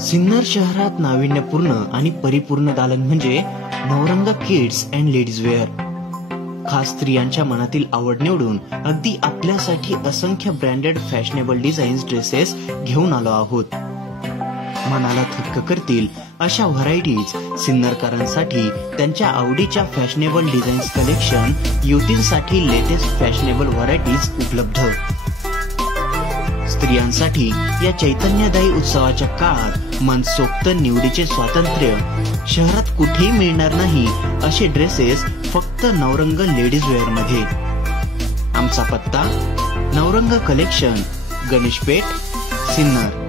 सिन्नर शहरात नाविन्यपूर्ण आणि परिपूर्ण दालन म्हणजे Navrang kids and ladies wear. खास स्त्रियांच्या मनातील आवड निवडून अगदी आपल्यासाठी असंख्य ब्रँडेड फॅशनेबल डिझाईन्स ड्रेसेस घेऊन आलो आहोत. मनाला थक्क करतील अशा व्हरायटीज सिन्नरकरांसाठी त्यांच्या आवडीच्या फॅशनेबल डिझाईन्स कलेक्शन, युवतींसाठी लेटेस्ट फॅशनेबल व्हरायटीज उपलब्ध. स्त्रियांसाठी या चैतन्यदायी उत्सवाच्या काळात मनसोक्त निवडीचे स्वातंत्र्य. शहरात कुठेही मिळणार नाही असे ड्रेसेस फक्त नवरंग लेडीज वेअर मध्ये. आमचा पत्ता नवरंग कलेक्शन, गणेशपेठ, सिन्नर.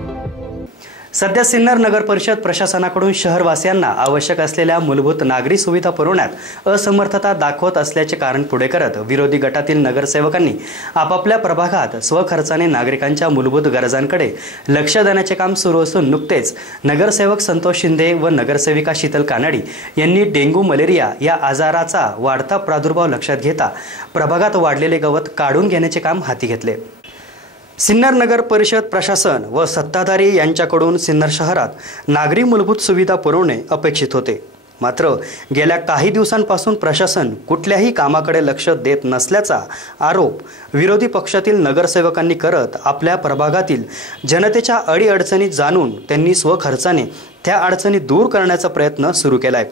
सध्या सिन्नर नगर परिषद प्रशासनाकडून शहरवासियांना आवश्यक असलेल्या मूलभूत नागरी सुविधा पुरवण्यात असमर्थता दाखवत असल्याचे कारण पुढे करत विरोधी गटातील नगरसेवकांनी आपापल्या प्रभागात स्वखर्चाने नागरिकांच्या मूलभूत गरजांकडे लक्ष देण्याचे काम सुरू असून नुकतेच नगरसेवक संतोष शिंदे व नगरसेविका शीतल कानडी यांनी डेंग्यू मलेरिया या आजाराचा वाढता प्रादुर्भाव लक्षात घेता प्रभागात वाढलेले गवत काढून घेण्याचे काम हाती घेतले. सिन्नर नगर परिषद प्रशासन व सत्ताधारी यांच्याकडून सिन्नर शहरात नागरी मूलभूत सुविधा पुरवणे अपेक्षित होते. मात्र गेल्या काही दिवसांपासून प्रशासन कुठल्याही कामाकडे लक्ष देत नसल्याचा आरोप विरोधी पक्षातील नगरसेवकांनी करत आपल्या प्रभागातील जनतेच्या अडीअडचणी जाणून त्यांनी स्वखर्चाने त्या अडचणी दूर करण्याचा प्रयत्न सुरू केलाय.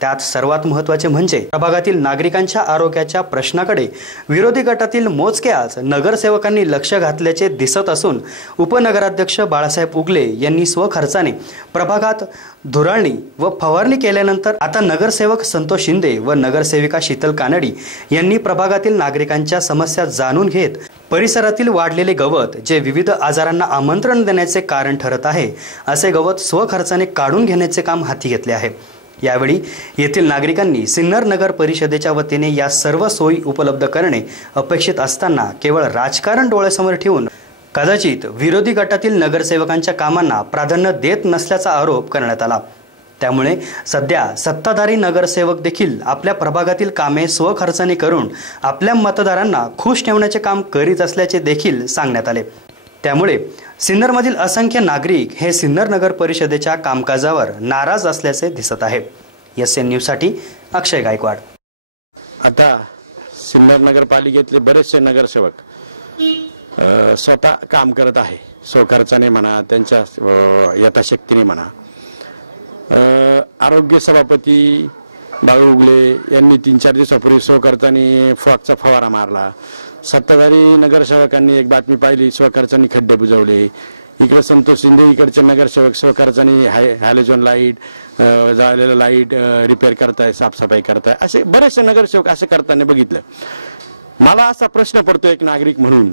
त्यात सर्वात महत्त्वाचे म्हणजे प्रभागातील नागरिकांच्या आरोग्याच्या प्रश्नाकडे विरोधी गटातील मोजक्याच नगरसेवकांनी लक्ष घातल्याचे दिसत असून उपनगराध्यक्ष बाळासाहेब उगले यांनी स्वखर्चाने प्रभागात धुराळणी व फवारणी केल्यानंतर आता नगरसेवक संतोष शिंदे व नगरसेविका शीतल कानडी यांनी प्रभागातील नागरिकांच्या समस्या जाणून घेत परिसरातील वाढलेले गवत जे विविध आजारांना आमंत्रण देण्याचे कारण ठरत आहे असे गवत स्वखर्चाने काढून घेण्याचे काम हाती घेतले आहे. यावेळी येथील नागरिकांनी सिन्नर नगर परिषदेच्या वतीने या सर्व सोयी उपलब्ध करणे अपेक्षित असताना केवळ राजकारण डोळ्यासमोर ठेवून कदाचित विरोधी गटातील नगरसेवकांच्या कामांना प्राधान्य देत नसल्याचा आरोप करण्यात आला. त्यामुळे सध्या सत्ताधारी नगरसेवक देखील आपल्या प्रभागातील कामे स्वखर्चाने करून आपल्या मतदारांना खुश ठेवण्याचे काम करीत असल्याचे देखील सांगण्यात आले. त्यामुळे सिन्नरमधील असंख्य नागरिक हे सिन्नर नगर परिषदेच्या कामकाजावर नाराज असल्याचे दिसत आहे. SN न्यूजसाठी अक्षय गायकवाड. आता सिन्नर नगरपालिकेतले बरेचसे नगरसेवक स्वतः काम करत आहे, स्वखर्चाने म्हणा, त्यांच्या यथाशक्तीने म्हणा. आरोग्य सभापती बाळू उगले यांनी 3-4 दिवसापूर्वी स्वखर्चाने फॉगचा फवारा मारला. सत्ताधारी नगरसेवकांनी एक बातमी पाहिली, स्वखर्चाने खड्डे बुजवले. इकडे संतोष शिंदे इकडचे नगरसेवक स्वखर्चाने हॅलोजन लाईट, जाळलेलं लाईट रिपेअर करताय, साफसफाई करताय. असे बरेचसे नगरसेवक असे करताना बघितलं. मला असा प्रश्न पडतो एक नागरिक म्हणून,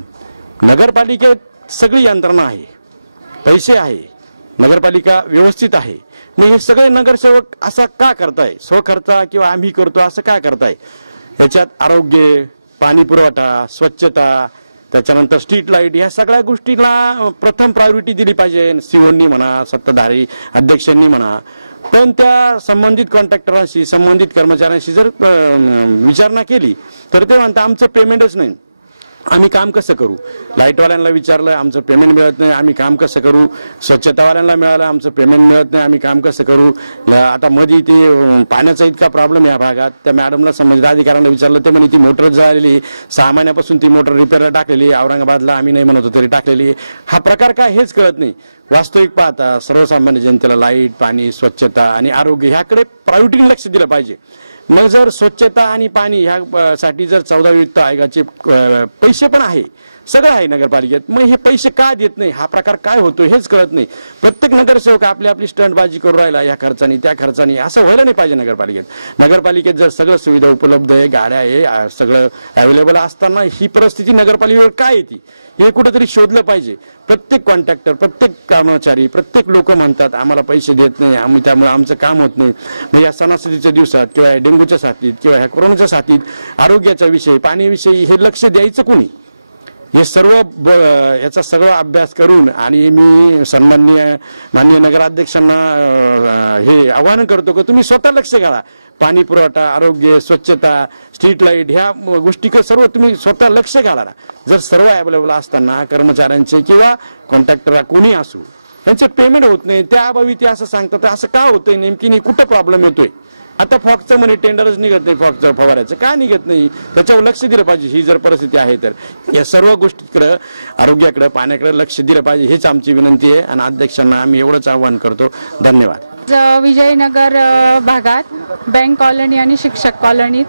नगरपालिकेत सगळी यंत्रणा आहे, पैसे आहे, नगरपालिका व्यवस्थित आहे, मग हे सगळे नगरसेवक असा का करताय? स्वखर्चा किंवा आम्ही करतो असं का करताय? याच्यात आरोग्य, पाणी पुरवठा, स्वच्छता, त्याच्यानंतर स्ट्रीट लाईट, ह्या सगळ्या गोष्टीला प्रथम प्रायोरिटी दिली पाहिजे. सीओनी म्हणा, सत्ताधारी अध्यक्षांनी म्हणा. पण त्या संबंधित कॉन्ट्रॅक्टरांशी, संबंधित कर्मचाऱ्यांशी जर विचारणा केली तर ते म्हणतात आमचं पेमेंटच नाही, आम्ही काम कसं करू? लाईटवाल्यांना विचारलं, आमचं पेमेंट मिळत नाही, आम्ही काम कसं करू? स्वच्छतावाल्यांना मिळालं, आमचं पेमेंट मिळत नाही, आम्ही काम कसं करू? आता मध्ये ते पाण्याचा इतका प्रॉब्लेम या भागात, त्या मॅडमला संबंधित अधिकाऱ्यांना विचारलं, ते म्हणे ती मोटर जळालेली, 6 महिन्यापासून ती मोटर रिपेअरला टाकलेली, औरंगाबादला आम्ही नाही म्हणत होतो तरी टाकलेली. हा प्रकार काय हेच कळत नाही. वास्तविक पाहता सर्वसामान्य जनतेला लाईट, पाणी, स्वच्छता आणि आरोग्य ह्याकडे प्रायोरिटीने लक्ष दिलं पाहिजे. मग जर स्वच्छता आणि पाणी ह्यासाठी जर 14 वित्त आयोगाचे पैसे पण आहे, सगळं आहे नगरपालिकेत, मग हे पैसे का देत नाही? हा प्रकार काय होतो हेच कळत नाही. प्रत्येक नगरसेवक आपली आपली स्टंटबाजी करू राहिला, या खर्चाने त्या खर्चाने. असं व्हायला नाही पाहिजे नगरपालिकेत. नगरपालिकेत जर सगळं सुविधा उपलब्ध आहे, गाड्या आहे, सगळं अवेलेबल असताना ही परिस्थिती नगरपालिकेवर काय येते हे कुठेतरी शोधलं पाहिजे. प्रत्येक कॉन्ट्रॅक्टर, प्रत्येक कर्मचारी, प्रत्येक लोक म्हणतात आम्हाला पैसे देत नाही, आम्ही त्यामुळे आमचं काम होत नाही. मग या सणासुदीच्या दिवसात किंवा ह्या डेंग्यूच्या साथीत किंवा ह्या कोरोनाच्या साथीत आरोग्याचा विषय, पाण्याविषयी हे लक्ष द्यायचं कुणी? हे सर्व याचा सगळा अभ्यास करून आणि मी माननीय नगराध्यक्षांना हे आवाहन करतो की तुम्ही स्वतः लक्ष घाला. पाणी पुरवठा, आरोग्य, स्वच्छता, स्ट्रीट लाईट ह्या गोष्टी सर्व तुम्ही स्वतः लक्ष घाला. जर सर्व अवेलेबल असताना कर्मचाऱ्यांचे किंवा कॉन्ट्रॅक्टर कोणी असू यांचे पेमेंट होत नाही, त्याअभावी ते असं सांगतात. असं का होतंय नेमकी, नाही कुठं प्रॉब्लेम येतोय? आता फॉक्सचं म्हणे टेंडरच निघत नाही, फॉक्सचं फवाऱ्याचं का निघत नाही, त्याच्यावर लक्ष दिलं पाहिजे. ही जर परिस्थिती आहे तर या सर्व गोष्टीकडं, आरोग्याकडं, पाण्याकडे लक्ष दिलं पाहिजे, हीच आमची विनंती आहे. आणि अध्यक्षांना आम्ही एवढंच आवाहन करतो. धन्यवाद. विजयनगर भागात बँक कॉलनी आणि शिक्षक कॉलनीत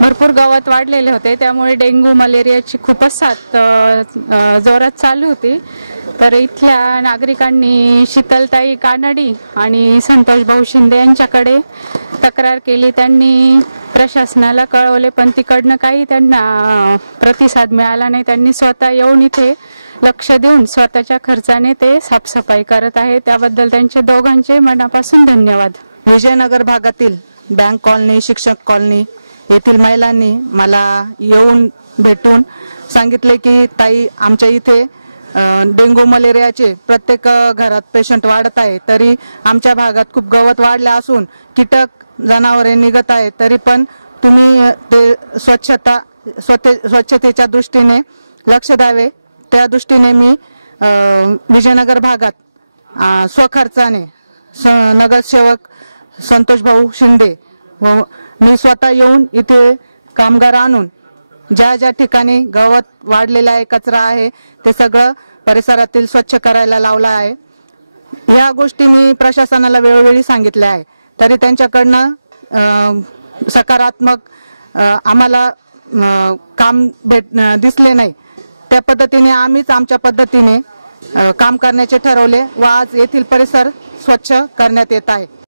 भरपूर गवत वाढलेले होते, त्यामुळे डेंग्यू मलेरियाची खूपच साथ जोरात चालू होती. तर इथल्या नागरिकांनी शीतलताई कानडी आणि संतोष भाऊ शिंदे यांच्याकडे तक्रार केली. त्यांनी प्रशासनाला कळवले, पण तिकडनं काही त्यांना प्रतिसाद मिळाला नाही. त्यांनी स्वतः येऊन इथे लक्ष देऊन स्वतःच्या खर्चाने ते साफसफाई करत आहे. त्याबद्दल त्यांचे दोघांचे मनापासून धन्यवाद. विजयनगर भागातील बँक कॉलनी, शिक्षक कॉलनी येथील महिलांनी मला येऊन भेटून सांगितले की ताई, आमच्या इथे डेंग्यू मलेरियाचे प्रत्येक घरात पेशंट वाढत आहे, तरी आमच्या भागात खूप गवत वाढले असून कीटक जनावरे निघत आहेत, तरी पण तुम्ही ते स्वच्छतेच्या दृष्टीने लक्ष द्यावे. त्या दृष्टीने मी विजयनगर भागात स्वखर्चाने नगरसेवक संतोष भाऊ शिंदे व मी स्वतः येऊन इथे कामगार आणून ज्या ज्या ठिकाणी गवत वाढलेलं आहे, कचरा आहे, ते सगळं परिसरातील स्वच्छ करायला लावलं आहे. ह्या गोष्टी मी प्रशासनाला वेळोवेळी सांगितल्या आहे, तरी त्यांच्याकडनं सकारात्मक आम्हाला काम दिसले नाही. त्या पद्धतीने आम्हीच आमच्या पद्धतीने काम करण्याचे ठरवले व आज येथील परिसर स्वच्छ करण्यात येत आहे.